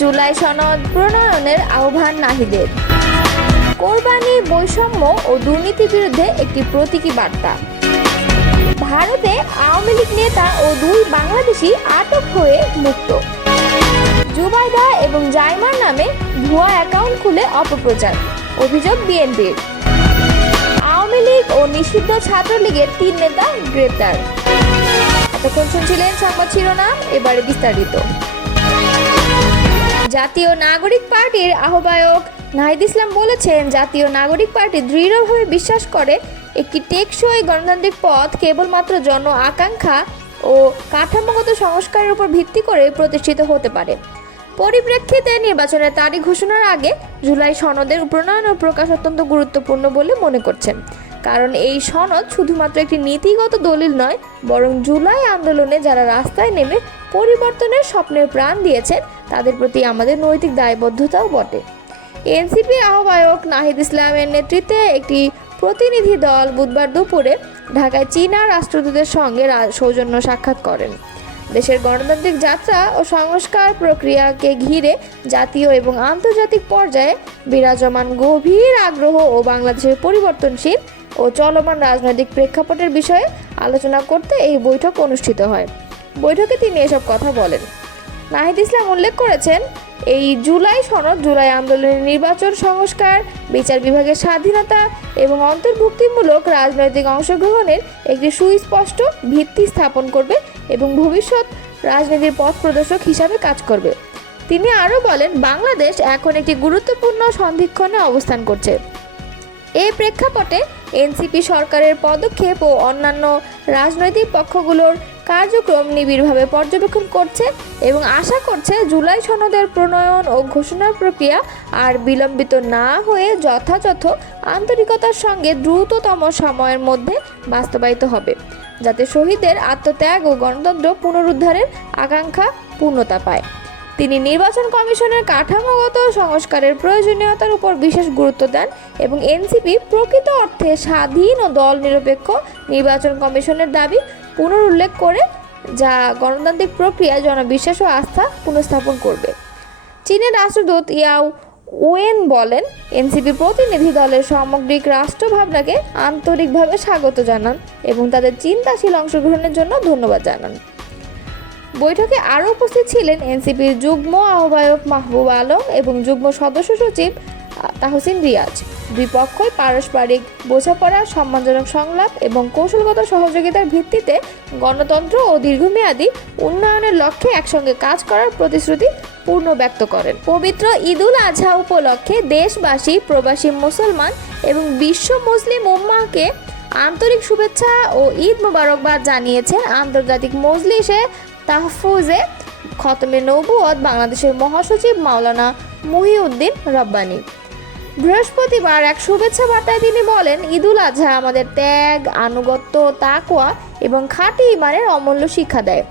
জুলাই সনদ প্রণয়নের আহ্বান নাহিদের। কোরবানি, বৈষম্য ও দুর্নীতির বিরুদ্ধে একটি প্রতীকী বার্তা। ভারতে আওয়ামী লীগ নেতা ও 2 বাংলাদেশি আটক হয়ে মুক্ত। জুবাইদা এবং জাইমার নামে ভুয়া অ্যাকাউন্ট খুলে অপপ্রচার, অভিযোগ বিএনপির। আওয়ামী লীগ ও নিষিদ্ধ ছাত্রলীগের 3 নেতা গ্রেপ্তার। এতক্ষণ শুনছিলেন সংবাদ শিরোনাম, এবারে বিস্তারিত। জাতীয় নাগরিক পার্টির আহ্বায়ক নাহিদ ইসলাম বলেছেন, জাতীয় নাগরিক পার্টি দৃঢ়ভাবে বিশ্বাস করে একটি টেকসই গণতান্ত্রিক পথ কেবলমাত্র জন আকাঙ্ক্ষা ও কাঠামোগত সংস্কারের উপর ভিত্তি করে প্রতিষ্ঠিত হতে পারে। পরিপ্রেক্ষিতে নির্বাচনের তারিখ ঘোষণার আগে জুলাই সনদের প্রণয়ন ও প্রকাশ অত্যন্ত গুরুত্বপূর্ণ বলে মনে করছেন। কারণ এই সনদ শুধুমাত্র একটি নীতিগত দলিল নয়, বরং জুলাই আন্দোলনে যারা রাস্তায় নেমে পরিবর্তনের স্বপ্নের প্রাণ দিয়েছেন তাদের প্রতি আমাদের নৈতিক দায়বদ্ধতাও বটে। এনসিপির আহ্বায়ক নাহিদ ইসলামের নেতৃত্বে একটি প্রতিনিধি দল বুধবার দুপুরে ঢাকায় চীনা রাষ্ট্রদূতের সঙ্গে সৌজন্য সাক্ষাৎ করেন। দেশের গণতান্ত্রিক যাত্রা ও সংস্কার প্রক্রিয়াকে ঘিরে জাতীয় এবং আন্তর্জাতিক পর্যায়ে বিরাজমান গভীর আগ্রহ ও বাংলাদেশের পরিবর্তনশীল ও চলমান রাজনৈতিক প্রেক্ষাপটের বিষয়ে আলোচনা করতে এই বৈঠক অনুষ্ঠিত হয়। বৈঠকে তিনি এসব কথা বলেন। নাহিদ ইসলাম উল্লেখ করেছেন, এই জুলাই সনদ জুলাই আন্দোলনের নির্বাচন সংস্কার, বিচার বিভাগের স্বাধীনতা এবং অন্তর্ভুক্তিমূলক রাজনৈতিক অংশগ্রহণের একটি সুস্পষ্ট ভিত্তি স্থাপন করবে এবং ভবিষ্যৎ রাজনীতির পথ প্রদর্শক হিসাবে কাজ করবে। তিনি আরও বলেন, বাংলাদেশ এখন একটি গুরুত্বপূর্ণ সন্ধিক্ষণে অবস্থান করছে। এই প্রেক্ষাপটে এনসিপি সরকারের পদক্ষেপ ও অন্যান্য রাজনৈতিক পক্ষগুলোর কার্যক্রম নিবিড়ভাবে পর্যবেক্ষণ করছে এবং আশা করছে জুলাই সনদের প্রণয়ন ও ঘোষণার প্রক্রিয়া আর বিলম্বিত না হয়ে যথাযথ আন্তরিকতার সঙ্গে দ্রুততম সময়ের মধ্যে বাস্তবায়িত হবে, যাতে শহীদদের আত্মত্যাগ ও গণতন্ত্র পুনরুদ্ধারের আকাঙ্ক্ষা পূর্ণতা পায়। তিনি নির্বাচন কমিশনের কাঠামোগত সংস্কারের প্রয়োজনীয়তার উপর বিশেষ গুরুত্ব দেন এবং এনসিপি প্রকৃত অর্থে স্বাধীন ও দল নিরপেক্ষ নির্বাচন কমিশনের দাবি পুনরুল্লেখ করে, যা গণতান্ত্রিক প্রক্রিয়ায় জনবিশ্বাস ও আস্থা পুনঃস্থাপন করবে। চীনের রাষ্ট্রদূত ইয়াও ওয়েন বলেন, এনসিপি প্রতিনিধি দলের সামগ্রিক রাষ্ট্রভাবনাকে আন্তরিকভাবে স্বাগত জানান এবং তাদের চিন্তাশীল অংশগ্রহণের জন্য ধন্যবাদ জানান। বৈঠকে আরও উপস্থিত ছিলেন এনসিপির যুগ্ম আহ্বায়ক মাহবুব আলম এবং যুগ্ম সদস্য সচিব তাহসিন রিয়াজ। দুই পক্ষই পারস্পরিক বোঝাপড়া, সম্মানজনক সংলাপ এবং কৌশলগত সহযোগিতার ভিত্তিতে গণতন্ত্র ও দীর্ঘমেয়াদী উন্নয়নের লক্ষ্যে একসঙ্গে কাজ করার প্রতিশ্রুতি পূর্ণ ব্যক্ত করেন। পবিত্র ঈদুল আজহা উপলক্ষে দেশবাসী, প্রবাসী মুসলমান এবং বিশ্ব মুসলিম উম্মাহকে আন্তরিক শুভেচ্ছা ও ঈদ মোবারকবাদ জানিয়েছেন আন্তর্জাতিক মজলিসে তাহফুজে খতমে নবুয়ত বাংলাদেশের মহাসচিব মাওলানা মুহিউদ্দিন রব্বানী। বৃহস্পতিবার এক শুভেচ্ছা বার্তায় তিনি বলেন, ঈদুল আজহা আমাদের ত্যাগ, আনুগত্য, তাকওয়া এবং খাঁটি ঈমানের অমূল্য শিক্ষা দেয়।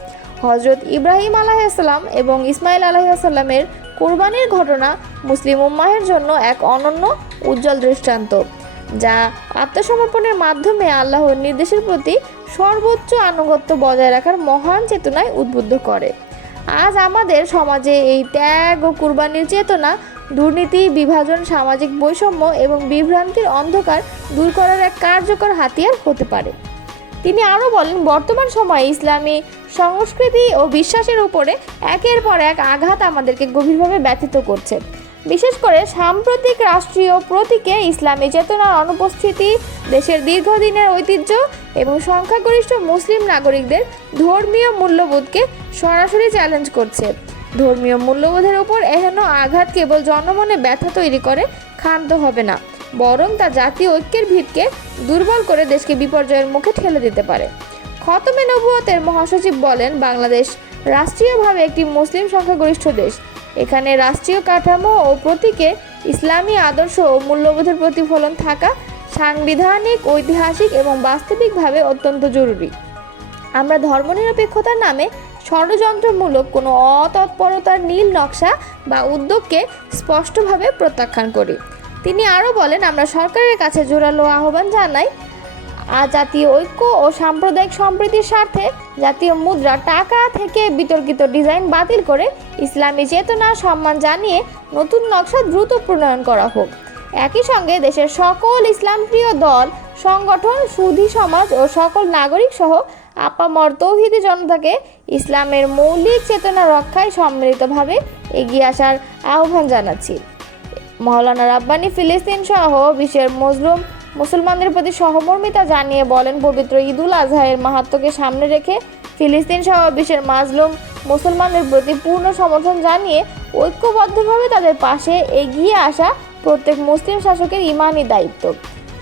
হজরত ইব্রাহিম আলাইহিসসালাম এবং ইসমাইল আলাইহিসসালামের কোরবানির ঘটনা মুসলিম উম্মাহের জন্য এক অনন্য উজ্জ্বল দৃষ্টান্ত, যা আত্মসমর্পণের মাধ্যমে আল্লাহর নির্দেশের প্রতি সর্বোচ্চ আনুগত্য বজায় রাখার মহান চেতনায় উদ্বুদ্ধ করে। আজ আমাদের সমাজে এই ত্যাগ ও কুরবানির চেতনা দুর্নীতি, বিভাজন, সামাজিক বৈষম্য এবং বিভ্রান্তির অন্ধকার দূর করার এক কার্যকর হাতিয়ার হতে পারে। তিনি আরও বলেন, বর্তমান সময়ে ইসলামী সংস্কৃতি ও বিশ্বাসের উপরে একের পর এক আঘাত আমাদেরকে গভীরভাবে ব্যথিত করছে। বিশেষ করে সাম্প্রতিক রাষ্ট্রীয় প্রতীকে ইসলামী চেতনার অনুপস্থিতি দেশের দীর্ঘদিনের ঐতিহ্য এবং সংখ্যাগরিষ্ঠ মুসলিম নাগরিকদের ধর্মীয় মূল্যবোধকে সরাসরি চ্যালেঞ্জ করছে। ধর্মীয় মূল্যবোধের উপর এহেন আঘাত কেবল জনমনে ব্যথা তৈরি করে ক্ষান্ত হবে না, বরং তা জাতীয় ঐক্যের ভিতকে দুর্বল করে দেশকে বিপর্যয়ের মুখে ঠেলে দিতে পারে। খতমে নবুয়তের মহাসচিব বলেন, বাংলাদেশ রাষ্ট্রীয়ভাবে একটি মুসলিম সংখ্যাগরিষ্ঠ দেশ। এখানে রাষ্ট্রীয় কাঠামো ও প্রতীকে ইসলামী আদর্শ ও মূল্যবোধের প্রতিফলন থাকা সাংবিধানিক, ঐতিহাসিক এবং বাস্তবিকভাবে অত্যন্ত জরুরি। আমরা ধর্মনিরপেক্ষতার নামে ষড়যন্ত্রমূলক কোনো অতৎপরতার নীল নকশা বা উদ্যোগকে স্পষ্টভাবে প্রত্যাখ্যান করি। তিনি আরও বলেন, আমরা সরকারের কাছে জোরালো আহ্বান জানাই, আজ জাতীয় ঐক্য ও সাম্প্রদায়িক সম্প্রীতির স্বার্থে জাতীয় মুদ্রা টাকা থেকে বিতর্কিত ডিজাইন বাতিল করে ইসলামী চেতনা সম্মান জানিয়ে নতুন নকশা দ্রুত প্রণয়ন করা হোক। একই সঙ্গে দেশের সকল ইসলামপ্রিয় দল, সংগঠন, সুধী সমাজ ও সকল নাগরিক সহ আপামর তৌহিদি জনতাকে ইসলামের মৌলিক চেতনা রক্ষায় সম্মিলিতভাবে এগিয়ে আসার আহ্বান জানাচ্ছি। মাওলানা রাব্বানী ফিলিস্তিন সহ বিশ্বের মুসলমানদের প্রতি সহমর্মিতা জানিয়ে বলেন, পবিত্র ঈদুল আজহার মাহাত্ম্যকে সামনে রেখে ফিলিস্তিন সহ বিশ্বের মাজলুম মুসলমানদের প্রতি পূর্ণ সমর্থন জানিয়ে ঐক্যবদ্ধভাবে তাদের পাশে এগিয়ে আসা প্রত্যেক মুসলিম শাসকের ঈমানি দায়িত্ব।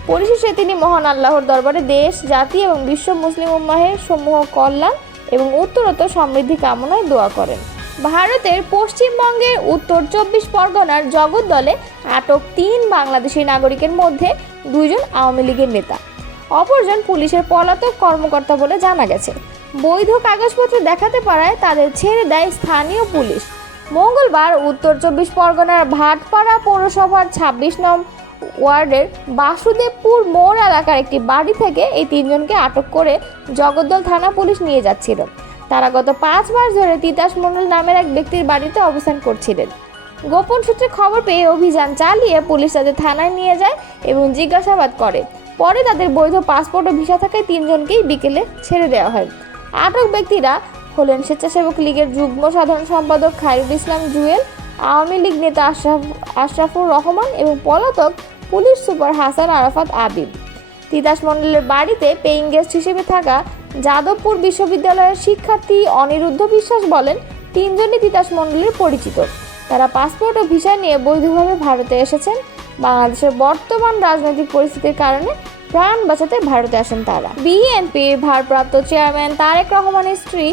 পরিশেষে তিনি মহান আল্লাহর দরবারে দেশ, জাতি এবং বিশ্ব মুসলিম উম্মাহের সমূহ কল্যাণ এবং উত্তরোত্তর সমৃদ্ধি কামনায় দোয়া করেন। ভারতের পশ্চিমবঙ্গের উত্তর 24 পরগনার জগদ্দলে আটক 3 বাংলাদেশি নাগরিকের মধ্যে 2 জন আওয়ামী লীগের নেতা, অপরজন পুলিশের পলাতক কর্মকর্তা বলে জানা গেছে। বৈধ কাগজপত্র দেখাতে পারায় তাদের ছেড়ে দেয় স্থানীয় পুলিশ। মঙ্গলবার উত্তর 24 পরগনার ভাটপাড়া পৌরসভার 26 নং ওয়ার্ডের বাসুদেবপুর মোড় এলাকার একটি বাড়ি থেকে এই 3 জনকে আটক করে জগদ্দল থানা পুলিশ নিয়ে যাচ্ছিল। তারা গত 5 মাস ধরে তিতাস মণ্ডল নামের এক ব্যক্তির বাড়িতে অবস্থান করছিলেন। গোপন সূত্রে খবর পেয়ে অভিযান চালিয়ে পুলিশ তাদের থানায় নিয়ে যায় এবং জিজ্ঞাসাবাদ করে। পরে তাদের বৈধ পাসপোর্ট ও ভিসা থাকায় 3 জনকেই বিকেলে ছেড়ে দেওয়া হয়। আটক ব্যক্তিরা হলেন স্বেচ্ছাসেবক লীগের যুগ্ম সাধারণ সম্পাদক খায়রুল ইসলাম জুয়েল, আওয়ামী লীগ নেতা আশরাফুর রহমান এবং পলাতক পুলিশ সুপার হাসান আরাফাত আবিদ। তিতাস মণ্ডলের বাড়িতে পেইং গেস্ট হিসেবে থাকা যাদবপুর বিশ্ববিদ্যালয়ের শিক্ষার্থী অনিরুদ্ধ বিশ্বাস বলেন, 3 জনই তিতাস মণ্ডলের পরিচিত। তারা পাসপোর্ট ও ভিসা নিয়ে বৈধভাবে ভারতে এসেছেন। বাংলাদেশের বর্তমান রাজনৈতিক পরিস্থিতির কারণে প্রাণ বাঁচাতে ভারতে আসেন তারা। বিএনপির ভারপ্রাপ্ত চেয়ারম্যান তারেক রহমানের স্ত্রী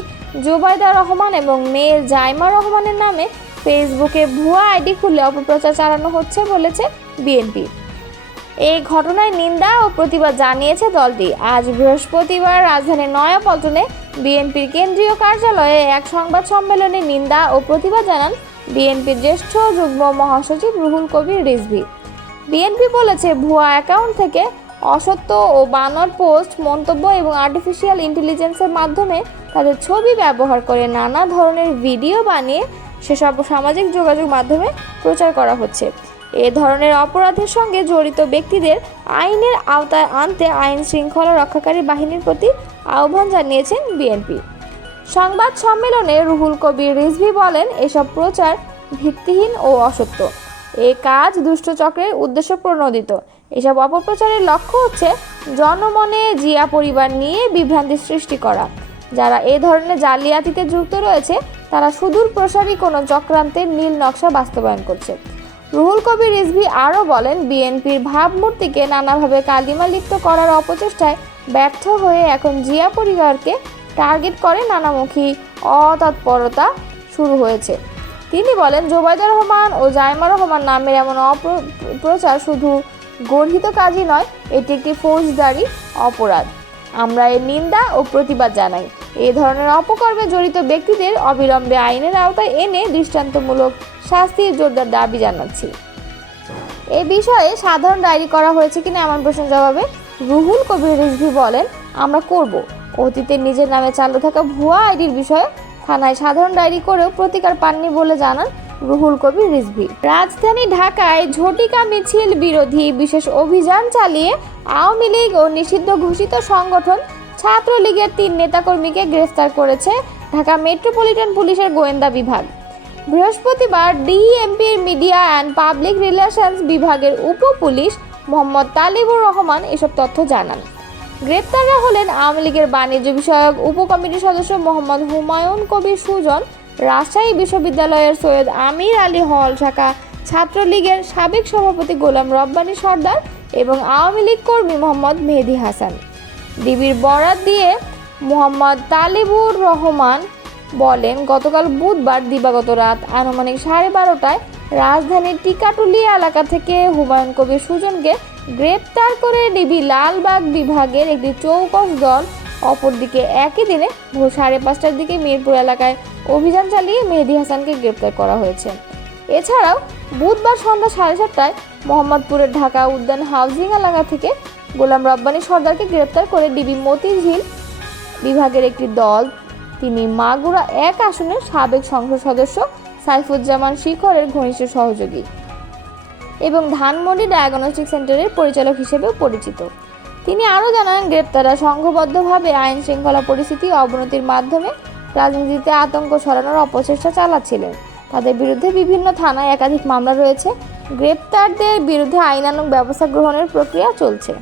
জুবাইদা রহমান এবং মেয়ে জাইমা রহমানের নামে ফেসবুকে ভুয়া আইডি খুলে অপপ্রচার চালানো হচ্ছে বলেছে বিএনপি। এই ঘটনায় নিন্দা ও প্রতিবাদ জানিয়েছে দলটি। আজ বৃহস্পতিবার রাজধানীর নয়াপল্টনে বিএনপির কেন্দ্রীয় কার্যালয়ে এক সংবাদ সম্মেলনে নিন্দা ও প্রতিবাদ জানান বিএনপির জ্যেষ্ঠ যুগ্ম মহাসচিব রুহুল কবির রিজভী। বিএনপি বলেছে, ভুয়া অ্যাকাউন্ট থেকে অসত্য ও বানোয়াট পোস্ট, মন্তব্য এবং আর্টিফিশিয়াল ইন্টেলিজেন্সের মাধ্যমে তাদের ছবি ব্যবহার করে নানা ধরনের ভিডিও বানিয়ে সেসব সামাজিক যোগাযোগ মাধ্যমে প্রচার করা হচ্ছে। এ ধরনের অপরাধের সঙ্গে জড়িত ব্যক্তিদের আইনের আওতায় আনতে আইন শৃঙ্খলা রক্ষাকারী বাহিনীর প্রতি আহ্বান জানিয়েছেন বিএনপি। সংবাদ সম্মেলনে রুহুল কবির রিজভী বলেন, এসব প্রচার ভিত্তিহীন ও অসত্য। এই কাজ দুষ্ট চক্রের উদ্দেশ্য প্রণোদিত। এসব অপপ্রচারের লক্ষ্য হচ্ছে জনমনে জিয়া পরিবার নিয়ে বিভ্রান্তি সৃষ্টি করা। যারা এ ধরনের জালিয়াতিতে যুক্ত রয়েছে তারা সুদূর প্রসারী কোনো চক্রান্তের নীল নকশা বাস্তবায়ন করছে। রুহুল কবির রিজভী আরও বলেন, বিএনপির ভাবমূর্তিকে নানাভাবে কালিমা লিপ্ত করার অপচেষ্টায় ব্যর্থ হয়ে এখন জিয়া পরিবারকে টার্গেট করে নানামুখী অতৎপরতা শুরু হয়েছে। তিনি বলেন, জুবাইদা রহমান ও জাইমা রহমান নামের এমন অপপ্রচার শুধু গর্হিত কাজই নয়, এটি একটি ফৌজদারি অপরাধ। আমরা এর নিন্দা ও প্রতিবাদ জানাই। এ ধরনের অপকর্মে জড়িত ব্যক্তিদের অবিলম্বে আইনের আওতায় এনে দৃষ্টান্তমূলক শাস্তির জোরদার দাবি জানাচ্ছি। এ বিষয়ে সাধারণ ডায়েরি করা হয়েছে কিনা এমন প্রশ্নের জবাবে রুহুল কবির রিজভী বলেন, আমরা করব। অতীতে নিজের নামে চালু থাকা ভুয়া আইডির বিষয়ে থানায় সাধারণ ডায়েরি করেও প্রতিকার পাননি বলে জানান রুহুল কবির রিজভী। রাজধানী ঢাকায় ঝটিকা মিছিল বিরোধী বিশেষ অভিযান চালিয়ে আওয়ামী লীগ ও নিষিদ্ধ ঘোষিত সংগঠন ছাত্রলীগের 3 নেতাকর্মীকে গ্রেফতার করেছে ঢাকা মেট্রোপলিটন পুলিশের গোয়েন্দা বিভাগ। বৃহস্পতিবার ডিএমপির মিডিয়া অ্যান্ড পাবলিক রিলেশনস বিভাগের উপপুলিশ মোহাম্মদ তালিবুর রহমান এসব তথ্য জানান। গ্রেপ্তাররা হলেন আওয়ামী লীগের বাণিজ্য বিষয়ক উপকমিটির সদস্য মোহাম্মদ হুমায়ুন কবির সুজন, রাজশাহী বিশ্ববিদ্যালয়ের সৈয়দ আমির আলী হল শাখা ছাত্রলীগের সাবেক সভাপতি গোলাম রব্বানী সর্দার এবং আওয়ামী লীগ কর্মী মোহাম্মদ মেহেদি হাসান। ডিবির বরাত দিয়ে মোহাম্মদ তালিবুর রহমান বলেন, গতকাল বুধবার দিবাগত রাত আনুমানিক 12:30টায় রাজধানীর টিকাটুলিয়া এলাকা থেকে হুমায়ুন কবির সুজনকে গ্রেপ্তার করে ডিবি লালবাগ বিভাগের একটি চৌকস দল অপরদিকে একই দিনে ভোর 5:30টার দিকে মিরপুর এলাকায় অভিযান চালিয়ে মেহেদি হাসানকে গ্রেপ্তার করা হয়েছে। এছাড়াও বুধবার সন্ধ্যা 7:30টায় মোহাম্মদপুরের ঢাকা উদ্যান হাউজিং এলাকা থেকে গোলাম রব্বানী সর্দারকে গ্রেপ্তার করে ডিবি মতিঝিল বিভাগের একটি দল, তিনি মাগুরা ১ আসনের সাবেক সংসদ সদস্য সাইফুজ্জামান শিখরের ঘনিষ্ঠ সহযোগী এবং ধানমন্ডি ডায়াগনস্টিক সেন্টারের পরিচালক হিসেবেও পরিচিত। তিনি আরও জানান, গ্রেপ্তাররা সংঘবদ্ধভাবে আইন শৃঙ্খলা পরিস্থিতি অবনতির মাধ্যমে রাজনীতিতে আতঙ্ক ছড়ানোর অপচেষ্টা চালাচ্ছিলেন। তাদের বিরুদ্ধে বিভিন্ন থানায় একাধিক মামলা রয়েছে। গ্রেপ্তারদের বিরুদ্ধে আইনানুগ ব্যবস্থা গ্রহণের প্রক্রিয়া চলছে।